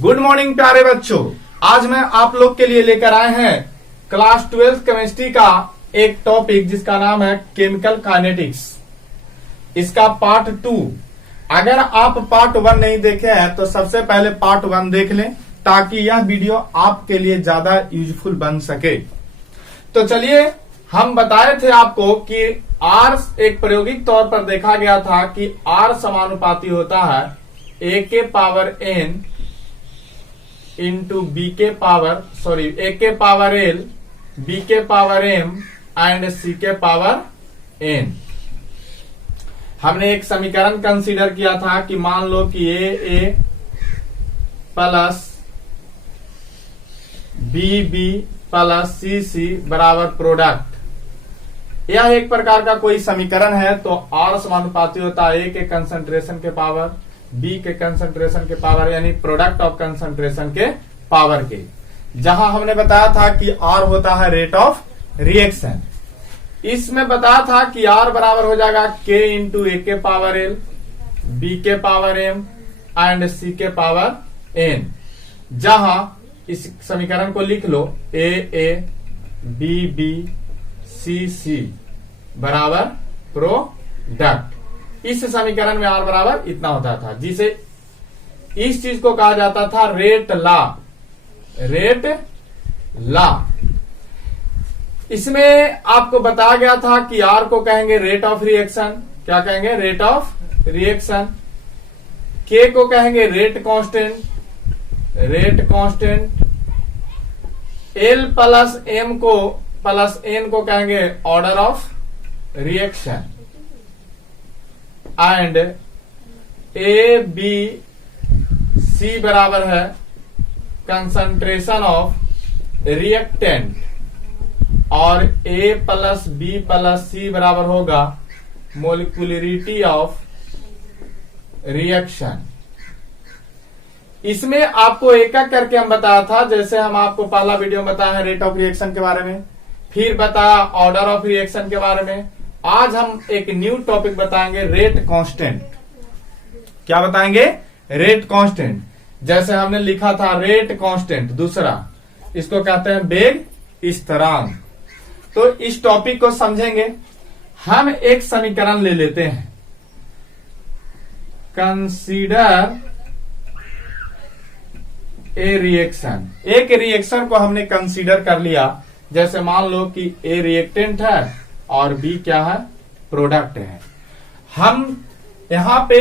Good morning प्यारे बच्चों। आज मैं आप लोग के लिए लेकर आए हैं क्लास 12 केमिस्ट्री का एक टॉपिक जिसका नाम है केमिकल काइनेटिक्स। इसका पार्ट 2। अगर आप पार्ट 1 नहीं देखे हैं तो सबसे पहले पार्ट 1 देख लें ताकि यह वीडियो आपके लिए ज्यादा यूजफुल बन सके। तो चलिए, हम बताए थे आपको कि R एक प्रायोगिक तौर पर देखा गया था कि R समानुपाती होता है A के पावर N इंटू A के पावर L, B के पावर M एंड C के पावर N। हमने एक समीकरण कंसीडर किया था कि मान लो कि A plus B plus C बराबर प्रोडक्ट। यह एक प्रकार का कोई समीकरण है। तो R समानुपाती होता है A के कंसंट्रेशन के पावर B के कंसंट्रेशन के पावर, यानी प्रोडक्ट ऑफ कंसंट्रेशन के पावर के, जहां हमने बताया था कि R होता है रेट ऑफ रिएक्शन। इसमें बताया था कि R बराबर हो जाएगा K इंटू A के पावर L, B के पावर M एंड C के पावर N। जहां इस समीकरण को लिख लो A B C बराबर प्रोडक्ट। इस समीकरण में R बराबर इतना होता था, जिसे इस चीज को कहा जाता था रेट लॉ। इसमें आपको बताया गया था कि R को कहेंगे रेट ऑफ रिएक्शन। क्या कहेंगे? Rate of reaction. K को कहेंगे rate constant. L plus M को प्लस N को कहेंगे order of reaction. And ABC बराबर है कंसंट्रेशन ऑफ रिएक्टेंट, और A plus B plus C बराबर होगा मोलिकुलरिटी ऑफ रिएक्शन। इसमें आपको एक एक करके हम बताया था, जैसे हम आपको पहला वीडियो में बताया है रेट ऑफ रिएक्शन के बारे में, फिर बताया ऑर्डर ऑफ रिएक्शन के बारे में। आज हम एक न्यू टॉपिक बताएंगे, रेट कांस्टेंट। क्या बताएंगे? Rate constant. जैसे हमने लिखा था रेट कांस्टेंट, दूसरा इसको कहते हैं वेग स्थिरांक। तो इस टॉपिक को समझेंगे। हम एक समीकरण ले लेते हैं, कंसीडर ए रिएक्शन। एक रिएक्शन को हमने कंसीडर कर लिया। जैसे मान लो कि ए रिएक्टेंट है और बी क्या है? प्रोडक्ट है। हम यहां पे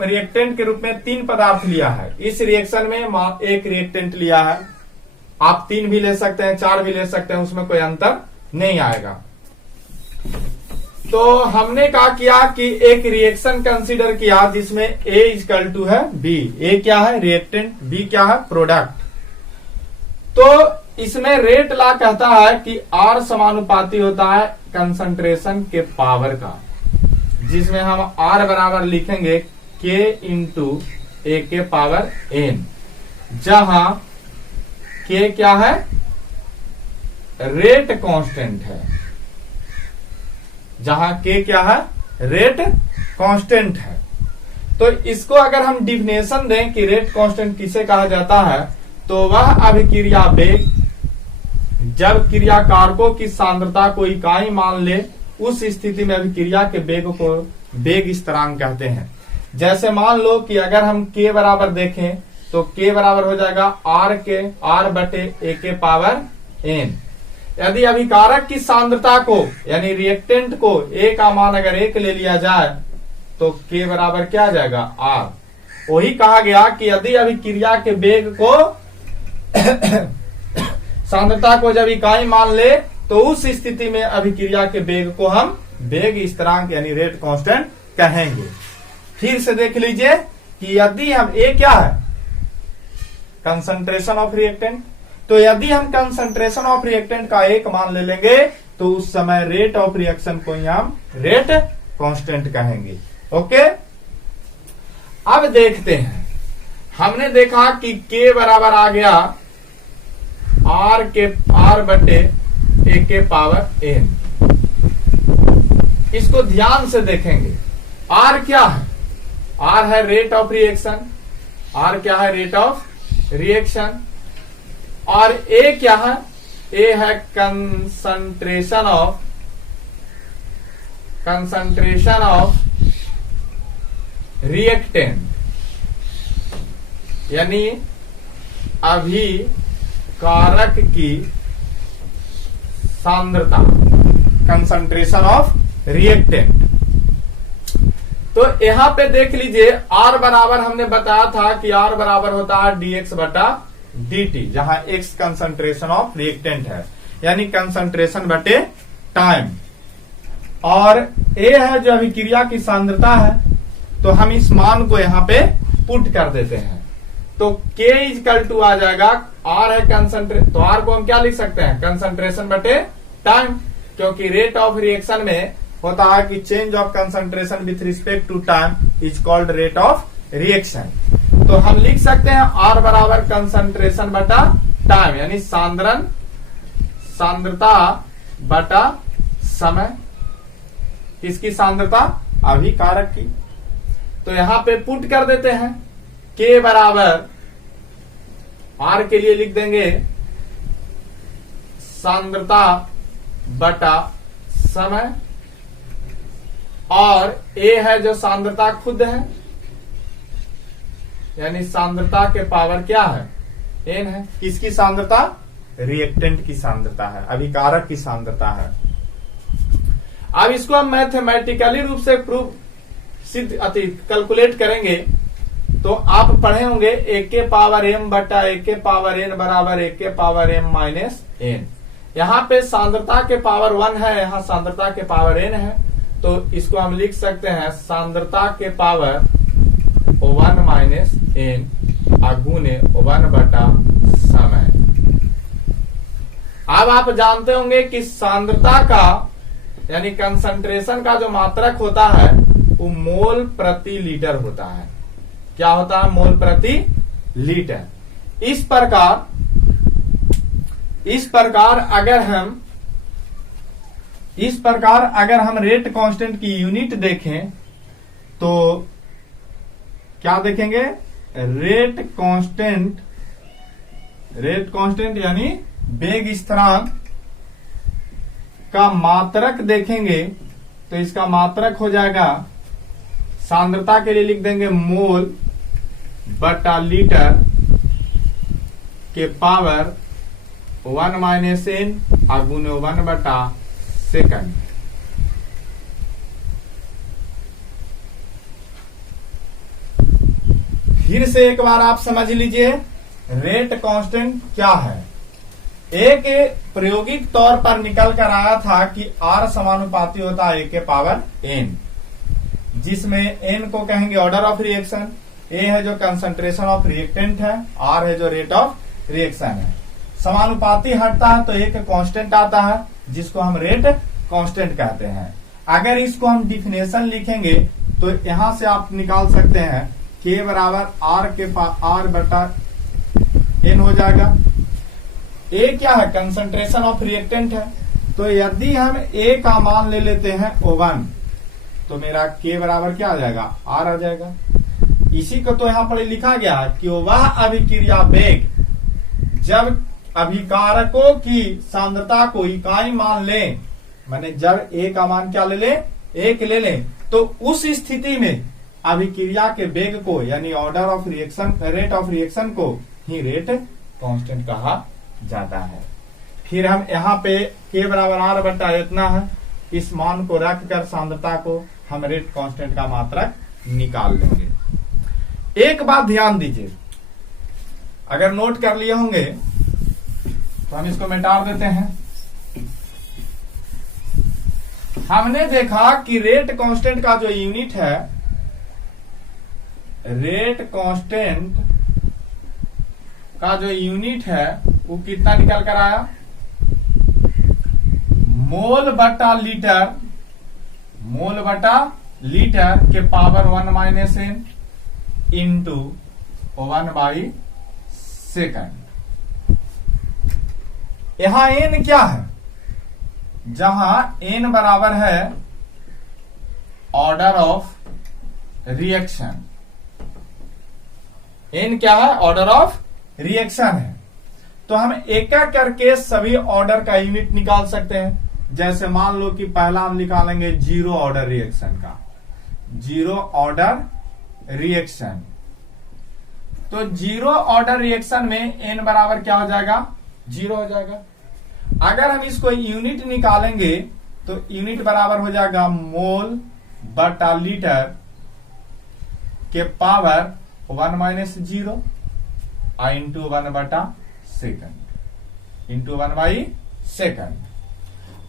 रिएक्टेंट के रूप में 3 पदार्थ लिया है। इस रिएक्शन में एक रिएक्टेंट लिया है। आप 3 भी ले सकते हैं, 4 भी ले सकते हैं, उसमें कोई अंतर नहीं आएगा। तो हमने क्या किया कि एक रिएक्शन कंसीडर किया जिसमें A इक्वल टू है B। A क्या है? रिएक्टेंट। B क्या है? प्रोडक्ट। तो इसमें रेट लॉ कहता है कि R समानुपाती होता है कंसंट्रेशन के पावर का, जिसमें हम R बराबर लिखेंगे K इंटू A के पावर N, जहां K क्या है? रेट कांस्टेंट है। जहां K क्या है? रेट कांस्टेंट है। तो इसको अगर हम डिफिनेशन दें कि रेट कांस्टेंट किसे कहा जाता है, तो वह अभिक्रिया वेग, जब क्रिया कारकों की सांद्रता को इकाई मान ले, उस स्थिति में अभिक्रिया के वेग को वेग स्थिरांक कहते हैं। जैसे मान लो कि अगर हम K बराबर देखें तो K बराबर हो जाएगा R बटे A के पावर N। यदि अभिकारक की सांद्रता को, यानी रिएक्टेंट को A का मान अगर 1 ले लिया जाए तो K बराबर क्या आ जाएगा? R। वही कहा गया कि यदि अभिक्रिया के वेग को सांद्रता को जब इकाई मान ले, तो उस स्थिति में अभिक्रिया के वेग को हम वेग स्थिरांक यानी रेट कांस्टेंट कहेंगे। फिर से देख लीजिए कि यदि हम A क्या है? Concentration of reactant. तो यदि हम कंसंट्रेशन ऑफ रिएक्टेंट का 1 मान ले लेंगे तो उस समय रेट ऑफ रिएक्शन को हम रेट कांस्टेंट कहेंगे। ओके, अब देखते हैं। हमने देखा कि K बराबर आ गया R बटे A के पावर N। इसको ध्यान से देखेंगे। R क्या है? R है रेट ऑफ रिएक्शन। R क्या है? रेट ऑफ रिएक्शन, और ए क्या है, ए है कंसंट्रेशन ऑफ रिएक्टेंट, यानी अभिकारक की सांद्रता, कंसंट्रेशन ऑफ रिएक्टेंट। तो यहां पे देख लीजिए R बराबर हमने बताया था कि R बराबर होता है dx बटा dt, जहां x कंसंट्रेशन ऑफ रिएक्टेंट है, यानी कंसंट्रेशन बटे टाइम, और A है जो अभिक्रिया की सांद्रता है। तो हम इस मान को यहां पे पुट कर देते हैं, तो K इजकल टू आ जाएगा, R है कंसंट्रेशन, तो R को हम क्या लिख सकते हैं, कंसंट्रेशन बटे टाइम, क्योंकि रेट ऑफ रिएक्शन में होता है कि change of concentration with respect to time is called rate of reaction. तो हम लिख सकते हैं R बराबर कंसंट्रेशन बटा टाइम, यानी सांद्रता बटा समय, किसकी सांद्रता, अभिकारक की। तो यहां पे पुट कर देते हैं, K बराबर R के लिए लिख देंगे सांद्रता बटा समय, और A है जो सांद्रता खुद है, यानी सांद्रता के पावर क्या है, N है, किसकी सांद्रता, रिएक्टेंट की सांद्रता है, अभिकारक की सांद्रता है। अब इसको हम मैथमेटिकली रूप से प्रूफ सिद्ध कैलकुलेट करेंगे, तो आप पढ़े होंगे a के पावर m बटा a के पावर n बराबर a के पावर m माइनस n। यहाँ पे सांद्रता के पावर 1 है, यहाँ सांद्रता के पावर n है, तो इसको हम लिख सकते हैं सांद्रता के पावर 1 माइनस n गुने 1 बटा समय। अब आप जानते होंगे कि सांद्रता का यानी कंसंट्रेशन का जो मात्रक होता है वो मोल प्रति लीटर होता है। क्या होता है, मोल प्रति लीटर। इस प्रकार अगर हम रेट कांस्टेंट की यूनिट देखें तो क्या देखेंगे, रेट कांस्टेंट यानी वेग स्थिरांक का मात्रक देखेंगे, तो इसका मात्रक हो जाएगा, सांद्रता के लिए लिख देंगे मोल बटा लीटर के पावर 1 माइनस n गुने 1 बटा सेकंड। फिर से एक बार आप समझ लीजिए रेट कांस्टेंट क्या है। एक प्रायोगिक तौर पर निकल कर आया था कि R समानुपाती होता है A के पावर n, जिसमें n को कहेंगे ऑर्डर ऑफ रिएक्शन, A है जो कंसंट्रेशन ऑफ रिएक्टेंट है, R है जो रेट ऑफ रिएक्शन है। समानुपाती हटता है तो एक कांस्टेंट आता है जिसको हम रेट कांस्टेंट कहते हैं। अगर इसको हम डिफिनेशन लिखेंगे तो यहां से आप निकाल सकते हैं K बराबर R बटा n हो जाएगा। A क्या है, कंसंट्रेशन ऑफ रिएक्टेंट है, तो यदि हम A का मान ले लेते हैं 1 तो मेरा K बराबर क्या आ जाएगा, R आ जाएगा। इसी को तो यहां पर लिखा गया कि वह अभिक्रिया वेग जब अभिकारकों की सांद्रता को इकाई मान लें, माने जब A का मान क्या ले लें, 1 ले लें, तो उस स्थिति में अभिक्रिया के वेग को यानी order of reaction, rate of reaction को ही रेट कांस्टेंट कहा जाता है। फिर हम यहाँ पे K बराबर R बटा इतना है, इस मान को रख कर सांद्रता को हम रेट कांस्टेंट का मात्रक निकाल लेंगे। एक बात ध्यान दीजिए, अगर नोट कर लिए होंगे तो हम इसको मिटा देते हैं। हमने देखा कि रेट कांस्टेंट का जो यूनिट है, रेट कांस्टेंट का जो यूनिट है वो कितना निकल कर आया, मोल बटा लीटर के power 1 minus n into 1 by second. यहां n क्या है, जहां n बराबर है ऑर्डर ऑफ रिएक्शन, n क्या है, ऑर्डर ऑफ रिएक्शन है, तो हम एक एक करके सभी ऑर्डर का यूनिट निकाल सकते हैं। जैसे मान लो कि पहला हम निकालेंगे जीरो ऑर्डर रिएक्शन का, जीरो ऑर्डर रिएक्शन। तो जीरो ऑर्डर रिएक्शन में एन बराबर क्या हो जाएगा, जीरो हो जाएगा। अगर हम इसको यूनिट निकालेंगे तो यूनिट बराबर हो जाएगा मोल बटा लीटर के पावर 1 माइनस जीरो इंटू 1 बटा सेकंड, इंटू 1 बाई सेकंड।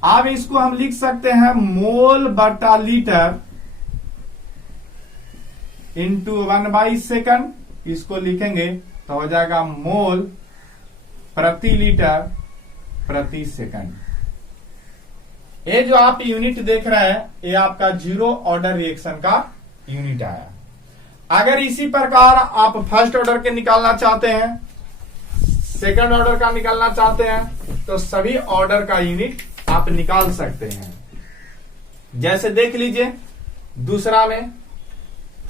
अब इसको हम लिख सकते हैं मोल बटा लीटर इंटू 1 बाई सेकंड। इसको लिखेंगे तो हो जाएगा मोल प्रति लीटर प्रति सेकंड। ये जो आप यूनिट देख रहे हैं ये आपका जीरो ऑर्डर रिएक्शन का यूनिट आया। अगर इसी प्रकार आप फर्स्ट ऑर्डर के निकालना चाहते हैं, सेकंड ऑर्डर का निकालना चाहते हैं, तो सभी ऑर्डर का यूनिट आप निकाल सकते हैं। जैसे देख लीजिए दूसरा में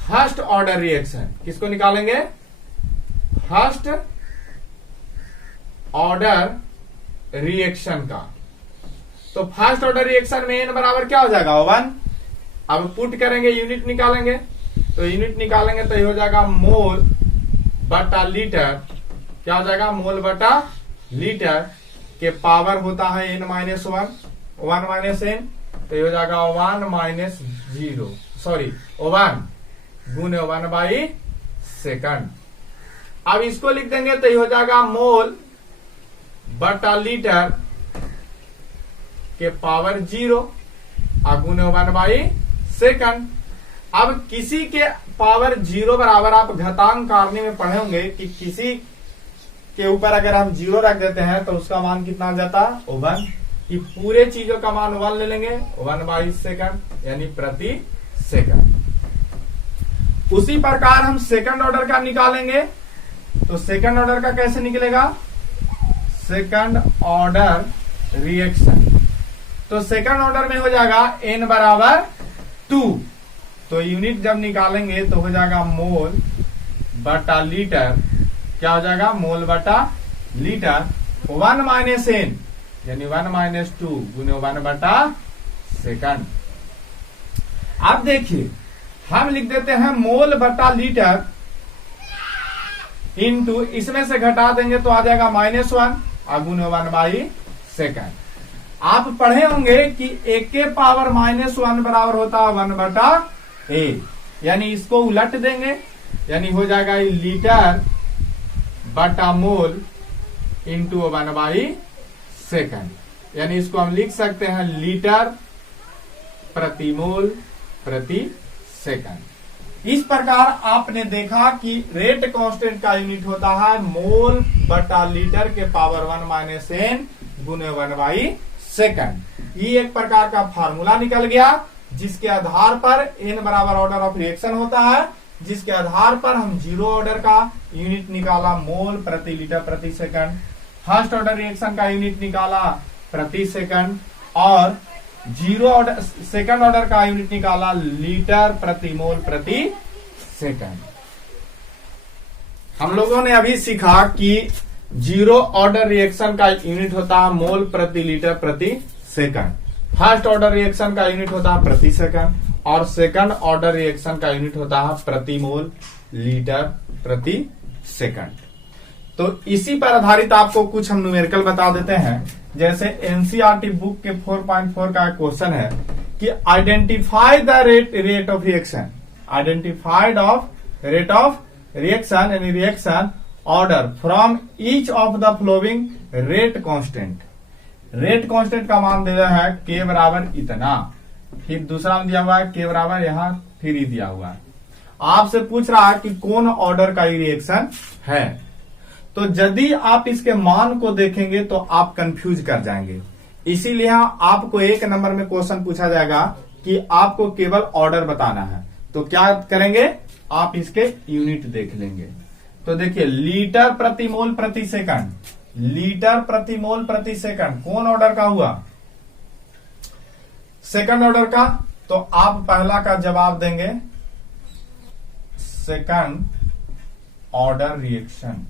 फर्स्ट ऑर्डर रिएक्शन, किसको निकालेंगे, फर्स्ट ऑर्डर रिएक्शन का। तो फर्स्ट ऑर्डर रिएक्शन में एन बराबर क्या हो जाएगा, 1। अब पुट करेंगे यूनिट निकालेंगे, तो यूनिट निकालेंगे तो ये हो जाएगा मोल बटा लीटर, क्या हो जाएगा, मोल बटा लीटर के पावर होता है n माइनस 1 माइनस एन, तो ये हो जाएगा 1 माइनस 0 सॉरी 1 गुने 1 बाई सेकंड। अब इसको लिख देंगे तो ये हो जाएगा मोल बटा लीटर के पावर 0 गुने 1 बाई सेकंड। अब किसी के पावर 0 बराबर आप घातांक कारणीय में पढ़े होंगे कि किसी के ऊपर अगर हम 0 रख देते हैं तो उसका मान कितना आ जाता है, 1। कि पूरे चीजों का मान 1 ले लेंगे, 1 बाई सेकंड यानी प्रति सेकंड। उसी प्रकार हम सेकंड ऑर्डर का निकालेंगे, तो सेकंड ऑर्डर का कैसे निकलेगा, सेकंड ऑर्डर रिएक्शन। तो सेकंड ऑर्डर में हो जाएगा n बराबर 2, तो यूनिट जब निकालेंगे तो हो जाएगा मोल बटा लीटर, क्या हो जाएगा, मोल बटा लीटर 1 माइनस एन यानी 1 माइनस 2 गुने 1 बटा सेकंड। अब देखिए हम लिख देते हैं मोल बटा लीटर इंटू, इसमें से घटा देंगे तो आ जाएगा -1 गुने 1 बाई सेकंड। आप पढ़े होंगे कि एक के पावर -1 बराबर होता है 1 बटा ए, यानी इसको उलट देंगे, यानी हो जाएगा लीटर बटा मोल इंटू 1 बाई सेकंड। यानी इसको हम लिख सकते हैं लीटर प्रति मोल प्रति सेकंड। इस प्रकार आपने देखा कि रेट कांस्टेंट का यूनिट होता है मोल बटा लीटर के पावर 1 माइनस एन गुने 1 बाई सेकंड। ये एक प्रकार का फार्मूला निकल गया जिसके आधार पर एन बराबर ऑर्डर ऑफ रिएक्शन होता है, जिसके आधार पर हम जीरो ऑर्डर का यूनिट निकाला मोल प्रति लीटर प्रति सेकंड, फर्स्ट ऑर्डर रिएक्शन का यूनिट निकाला प्रति सेकंड, और जीरो ऑर्डर सेकंड ऑर्डर का यूनिट निकाला लीटर प्रति मोल प्रति सेकंड। हम लोगों ने अभी सीखा कि जीरो ऑर्डर रिएक्शन का यूनिट होता है मोल प्रति लीटर प्रति सेकंड, फर्स्ट ऑर्डर रिएक्शन का यूनिट होता है प्रति सेकंड, और सेकंड ऑर्डर रिएक्शन का यूनिट होता है प्रति मोल लीटर प्रति सेकंड। तो इसी पर आधारित आपको कुछ हम न्यूमेरिकल बता देते हैं। जैसे एनसीईआरटी बुक के 4.4 का क्वेश्चन है कि identify the rate of reaction, identified of rate of reaction यानी reaction order from each of the following rate constant. Rate constant का मान दिया है के बराबर इतना, फिर दूसरा में दिया हुआ है के बराबर यहां 3 दिया हुआ है। आपसे पूछ रहा है कि कौन ऑर्डर का रिएक्शन है, तो यदि आप इसके मान को देखेंगे तो आप कंफ्यूज कर जाएंगे। इसीलिए आपको 1 नंबर में क्वेश्चन पूछा जाएगा कि आपको केवल ऑर्डर बताना है, तो क्या करेंगे, आप इसके यूनिट देख लेंगे। तो देखिए लीटर प्रति मोल प्रति सेकंड, लीटर प्रति मोल प्रति सेकंड कौन ऑर्डर का हुआ, सेकंड ऑर्डर का। तो आप पहला का जवाब देंगे सेकंड ऑर्डर रिएक्शन,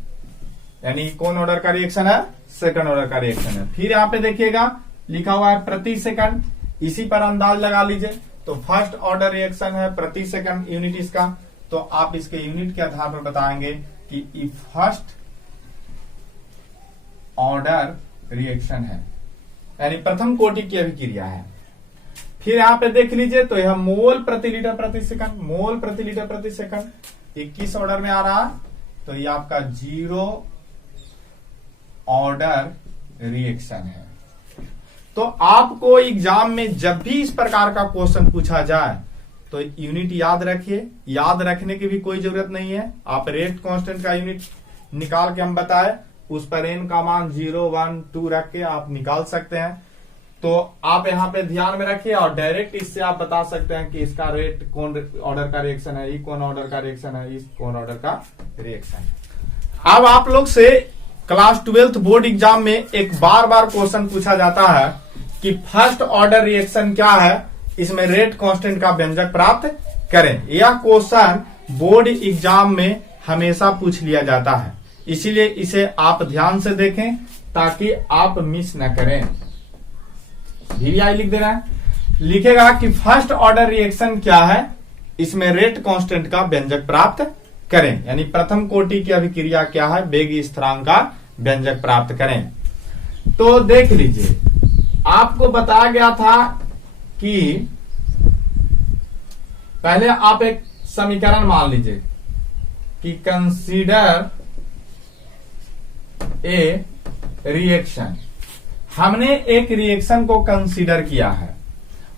यानी कौन ऑर्डर का रिएक्शन है, सेकंड ऑर्डर का रिएक्शन है। फिर यहाँ पे देखिएगा लिखा हुआ है प्रति सेकंड, इसी पर अंदाज लगा लीजिए। तो फर्स्ट ऑर्डर रिएक्शन है प्रति सेकंड यूनिट इसका, तो आप इसके यूनिट के आधार पर बताएंगे कि फर्स्ट ऑर्डर रिएक्शन है, यानी प्रथम कोटि की अभिक्रिया है। फिर यहाँ पे देख लीजिए तो यह मोल प्रति लीटर प्रति सेकंड, मोल प्रति लीटर प्रति सेकंड 21 ऑर्डर में आ रहा है, तो ये आपका 0 ऑर्डर रिएक्शन है। तो आपको एग्जाम में जब भी इस प्रकार का क्वेश्चन पूछा जाए तो यूनिट याद रखिए, याद रखने की भी कोई जरूरत नहीं है। आप रेट कांस्टेंट का यूनिट निकाल के हम बताए, उस पर n का मान 0, 1, 2 रख के आप निकाल सकते हैं। तो आप यहाँ पे ध्यान में रखिए और डायरेक्ट इससे आप बता सकते हैं कि इसका रेट कौन ऑर्डर का रिएक्शन है, ये कौन ऑर्डर का रिएक्शन है, इस कौन ऑर्डर का रिएक्शन है। अब आप लोग से क्लास 12th बोर्ड एग्जाम में एक बार क्वेश्चन पूछा जाता है कि फर्स्ट ऑर्डर रिएक्शन क्या है, इसमें रेट कांस्टेंट का व्यंजक प्राप्त करें। यह क्वेश्चन बोर्ड एग्जाम में हमेशा पूछ लिया जाता है, इसीलिए इसे आप ध्यान से देखें ताकि आप मिस न करें। VVI लिख दे रहा है, लिखेगा कि फर्स्ट ऑर्डर रिएक्शन क्या है, इसमें रेट कांस्टेंट का व्यंजक प्राप्त करें, यानी प्रथम कोटि की अभिक्रिया क्या है, वेग स्थिरांक का व्यंजक प्राप्त करें। तो देख लीजिए, आपको बताया गया था कि पहले आप एक समीकरण मान लीजिए कि कंसीडर ए रिएक्शन। हमने एक रिएक्शन को कंसीडर किया है,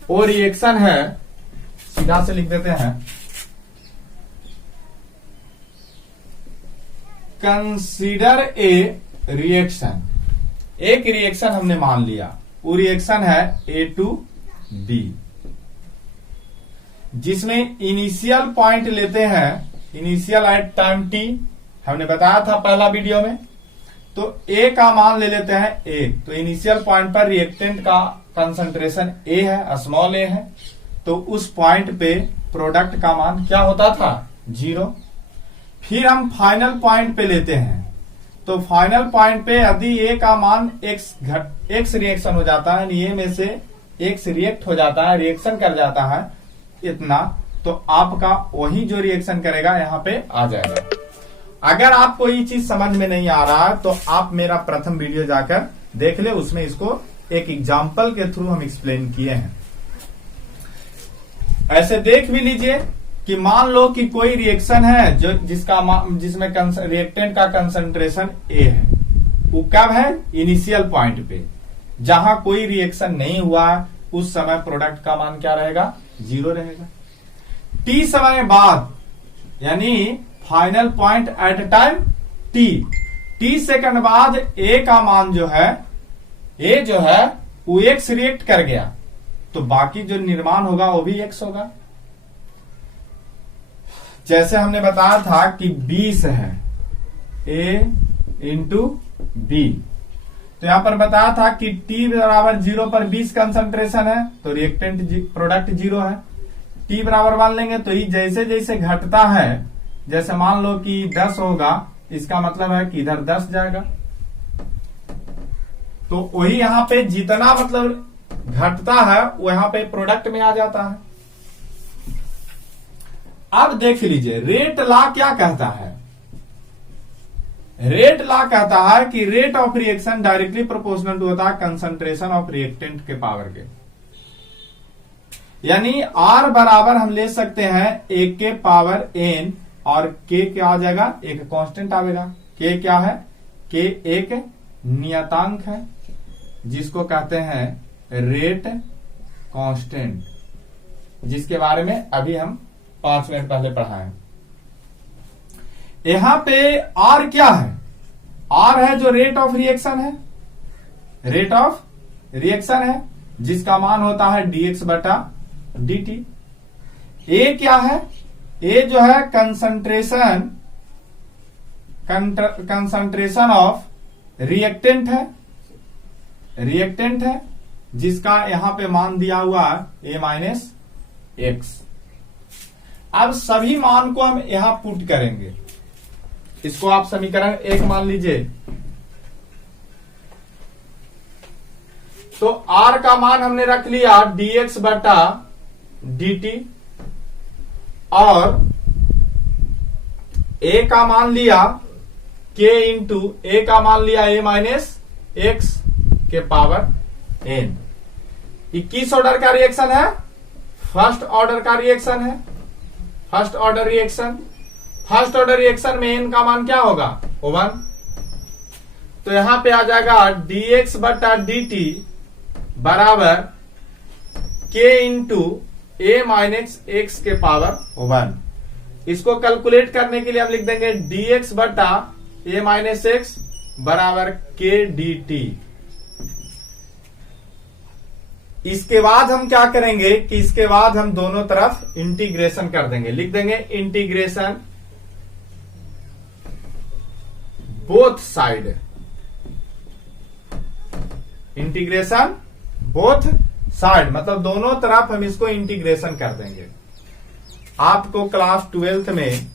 वो रिएक्शन है, सीधा से लिख देते हैं, कंसीडर ए रिएक्शन। एक रिएक्शन हमने मान लिया, वो रिएक्शन है A2B, जिसमें इनिशियल पॉइंट लेते हैं, इनिशियल एट टाइम t, हमने बताया था पहला वीडियो में। तो A का मान ले लेते हैं A, तो इनिशियल पॉइंट पर रिएक्टेंट का कंसंट्रेशन A है, स्मॉल a है, तो उस पॉइंट पे प्रोडक्ट का मान क्या होता था, 0। फिर हम फाइनल पॉइंट पे लेते हैं, तो फाइनल पॉइंट पे यदि A का मान X रिएक्शन हो जाता है, A में से X रिएक्ट हो जाता है, रिएक्शन कर जाता है इतना, तो आपका वही जो रिएक्शन करेगा यहाँ पे आ जाएगा। अगर आपको ये चीज समझ में नहीं आ रहा है तो आप मेरा प्रथम वीडियो जाकर देख ले, उसमें इसको एक एग्जाम्पल के थ्रू हम एक्सप्लेन किए हैं। ऐसे देख भी लीजिए कि मान लो कि कोई रिएक्शन है जो जिसमें रिएक्टेंट का कंसंट्रेशन A है, वो कब है, इनिशियल पॉइंट पे, जहां कोई रिएक्शन नहीं हुआ है, उस समय प्रोडक्ट का मान क्या रहेगा, 0 रहेगा। T समय बाद, यानी final point at time T second बाद A का मान जो है, A जो है वो X रिएक्ट कर गया, तो बाकी जो निर्माण होगा वो भी X होगा। जैसे हमने बताया था कि 20 है A इंटू B, तो यहां पर बताया था कि T बराबर 0 पर 20 कंसंट्रेशन है, तो रिएक्टेंट प्रोडक्ट 0 है। T बराबर मान लेंगे तो ये जैसे जैसे घटता है, जैसे मान लो कि 10 होगा, इसका मतलब है कि इधर 10 जाएगा, तो वही यहां पे जितना मतलब घटता है वो यहां पे प्रोडक्ट में आ जाता है। अब देख लीजिए रेट लॉ क्या कहता है। रेट लॉ कहता है कि rate of reaction directly proportional to होता है कंसंट्रेशन ऑफ रिएक्टेंट के पावर के, यानी R बराबर हम ले सकते हैं 1 के पावर n, और K क्या आ जाएगा, एक कांस्टेंट आएगा। K क्या है, K एक नियतांक है जिसको कहते हैं रेट कांस्टेंट, जिसके बारे में अभी हम 5 मिनट पहले पढ़ा है। यहां पे R क्या है, R है जो रेट ऑफ रिएक्शन है, रेट ऑफ रिएक्शन है जिसका मान होता है dx बटा dt। A क्या है, A जो है कंसंट्रेशन ऑफ रिएक्टेंट है, जिसका यहां पे मान दिया हुआ है A माइनस एक्स। अब सभी मान को हम यहां पुट करेंगे, इसको आप समीकरण 1 मान लीजिए। तो r का मान हमने रख लिया dx बटा dt और a का मान लिया k इंटू a का मान लिया a माइनस x के पावर n। 21 ऑर्डर का रिएक्शन है, फर्स्ट ऑर्डर का रिएक्शन है, first order reaction. First order reaction में n का मान क्या होगा 1। तो यहां पे आ जाएगा dx बटा dt बराबर k into a minus x के पावर 1। इसको कैलकुलेट करने के लिए हम लिख देंगे dx बटा a माइनस x बराबर k dt। इसके बाद हम क्या करेंगे कि इसके बाद हम दोनों तरफ इंटीग्रेशन कर देंगे, लिख देंगे integration both side, integration both side मतलब दोनों तरफ हम इसको इंटीग्रेशन कर देंगे। आपको क्लास 12th में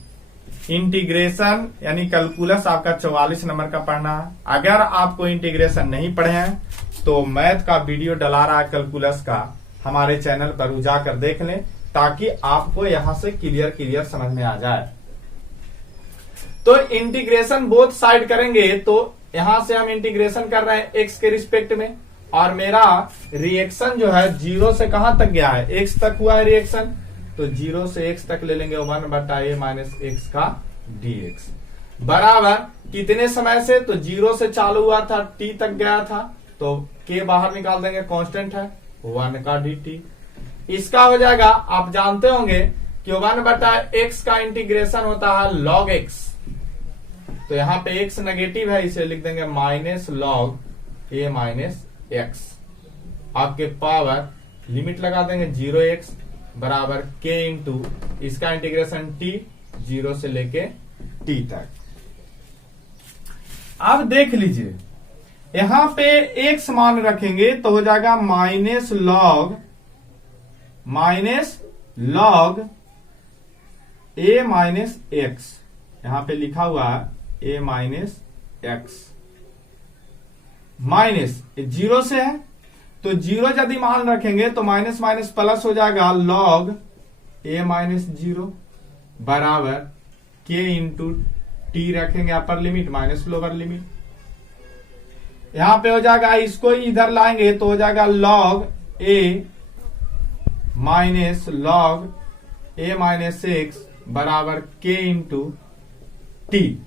इंटीग्रेशन यानी कैलकुलस आपका 44 नंबर का पढ़ना है। अगर आपको इंटीग्रेशन नहीं पढ़े हैं तो मैथ का वीडियो डला रहा है कैलकुलस का, हमारे चैनल पर जाकर देख लें ताकि आपको यहां से क्लियर समझ में आ जाए। तो इंटीग्रेशन बोथ साइड करेंगे तो यहां से हम इंटीग्रेशन कर रहे हैं एक्स के रिस्पेक्ट में और मेरा रिएक्शन जो है 0 से कहां तक गया है, एक्स तक हुआ है रिएक्शन। तो 0 से x तक ले लेंगे 1 बटा a माइनस एक्स का dx बराबर कितने समय से, तो 0 से चालू हुआ था t तक गया था तो k बाहर निकाल देंगे, कांस्टेंट है 1 का dt। इसका हो जाएगा, आप जानते होंगे कि 1 बटा x का इंटीग्रेशन होता है log x। तो यहां पे x नेगेटिव है, इसे लिख देंगे minus log a minus x. आपके पावर लिमिट लगा देंगे 0x बराबर k इंटू इसका इंटीग्रेशन t 0 से लेके t तक। अब देख लीजिए यहां पे x मान रखेंगे तो हो जाएगा minus log a minus x, यहां पे लिखा हुआ है a माइनस एक्स माइनस 0 से है तो 0 यदि मान रखेंगे तो माइनस माइनस प्लस हो जाएगा लॉग a माइनस 0 बराबर k इंटू टी रखेंगे upper limit minus lower limit. यहां पे हो जाएगा, इसको इधर लाएंगे तो हो जाएगा लॉग a माइनस एक्स बराबर k इंटू टी।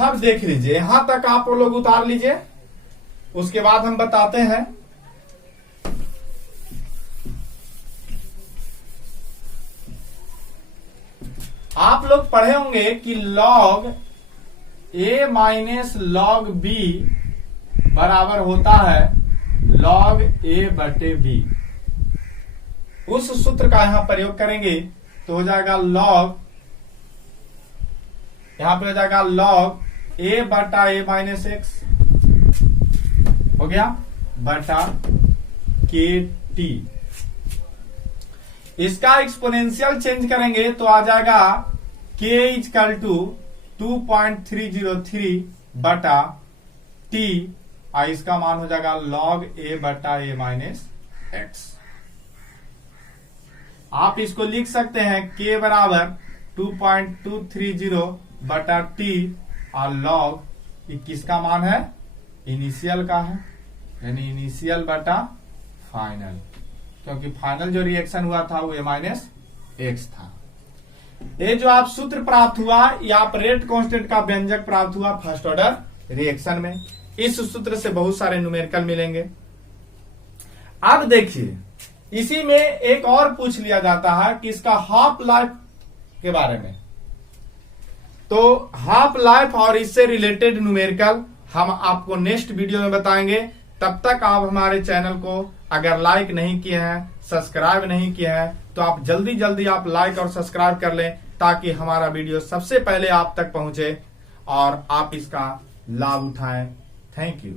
अब देख लीजिए यहां तक आप लोग उतार लीजिए, उसके बाद हम बताते हैं। आप लोग पढ़े होंगे कि log a minus log b बराबर होता है लॉग a बटे b। उस सूत्र का यहां प्रयोग करेंगे तो हो जाएगा लॉग, यहां पे हो जाएगा लॉग a बटा a माइनस एक्स हो गया बटा के टी। इसका एक्सपोनेंशियल चेंज करेंगे तो आ जाएगा k इजकल टू 2.303 बटा t और इसका मान हो जाएगा log a बटा a माइनस एक्स। आप इसको लिख सकते हैं k बराबर 2.230 बटा t और log ये किसका मान है, इनिशियल का है, यानी इनिशियल बटा फाइनल, क्योंकि फाइनल जो रिएक्शन हुआ था वो a माइनस एक्स था। ये जो आप सूत्र प्राप्त हुआ या आप रेट कांस्टेंट का व्यंजक प्राप्त हुआ फर्स्ट ऑर्डर रिएक्शन में, इस सूत्र से बहुत सारे न्यूमेरिकल मिलेंगे। अब देखिए इसी में एक और पूछ लिया जाता है कि इसका हाफ लाइफ के बारे में। तो हाफ लाइफ और इससे रिलेटेड न्यूमेरिकल हम आपको नेक्स्ट वीडियो में बताएंगे। तब तक आप हमारे चैनल को अगर लाइक नहीं किए हैं, सब्सक्राइब नहीं किए हैं तो आप जल्दी आप लाइक और सब्सक्राइब कर लें ताकि हमारा वीडियो सबसे पहले आप तक पहुंचे और आप इसका लाभ उठाएं। Thank you.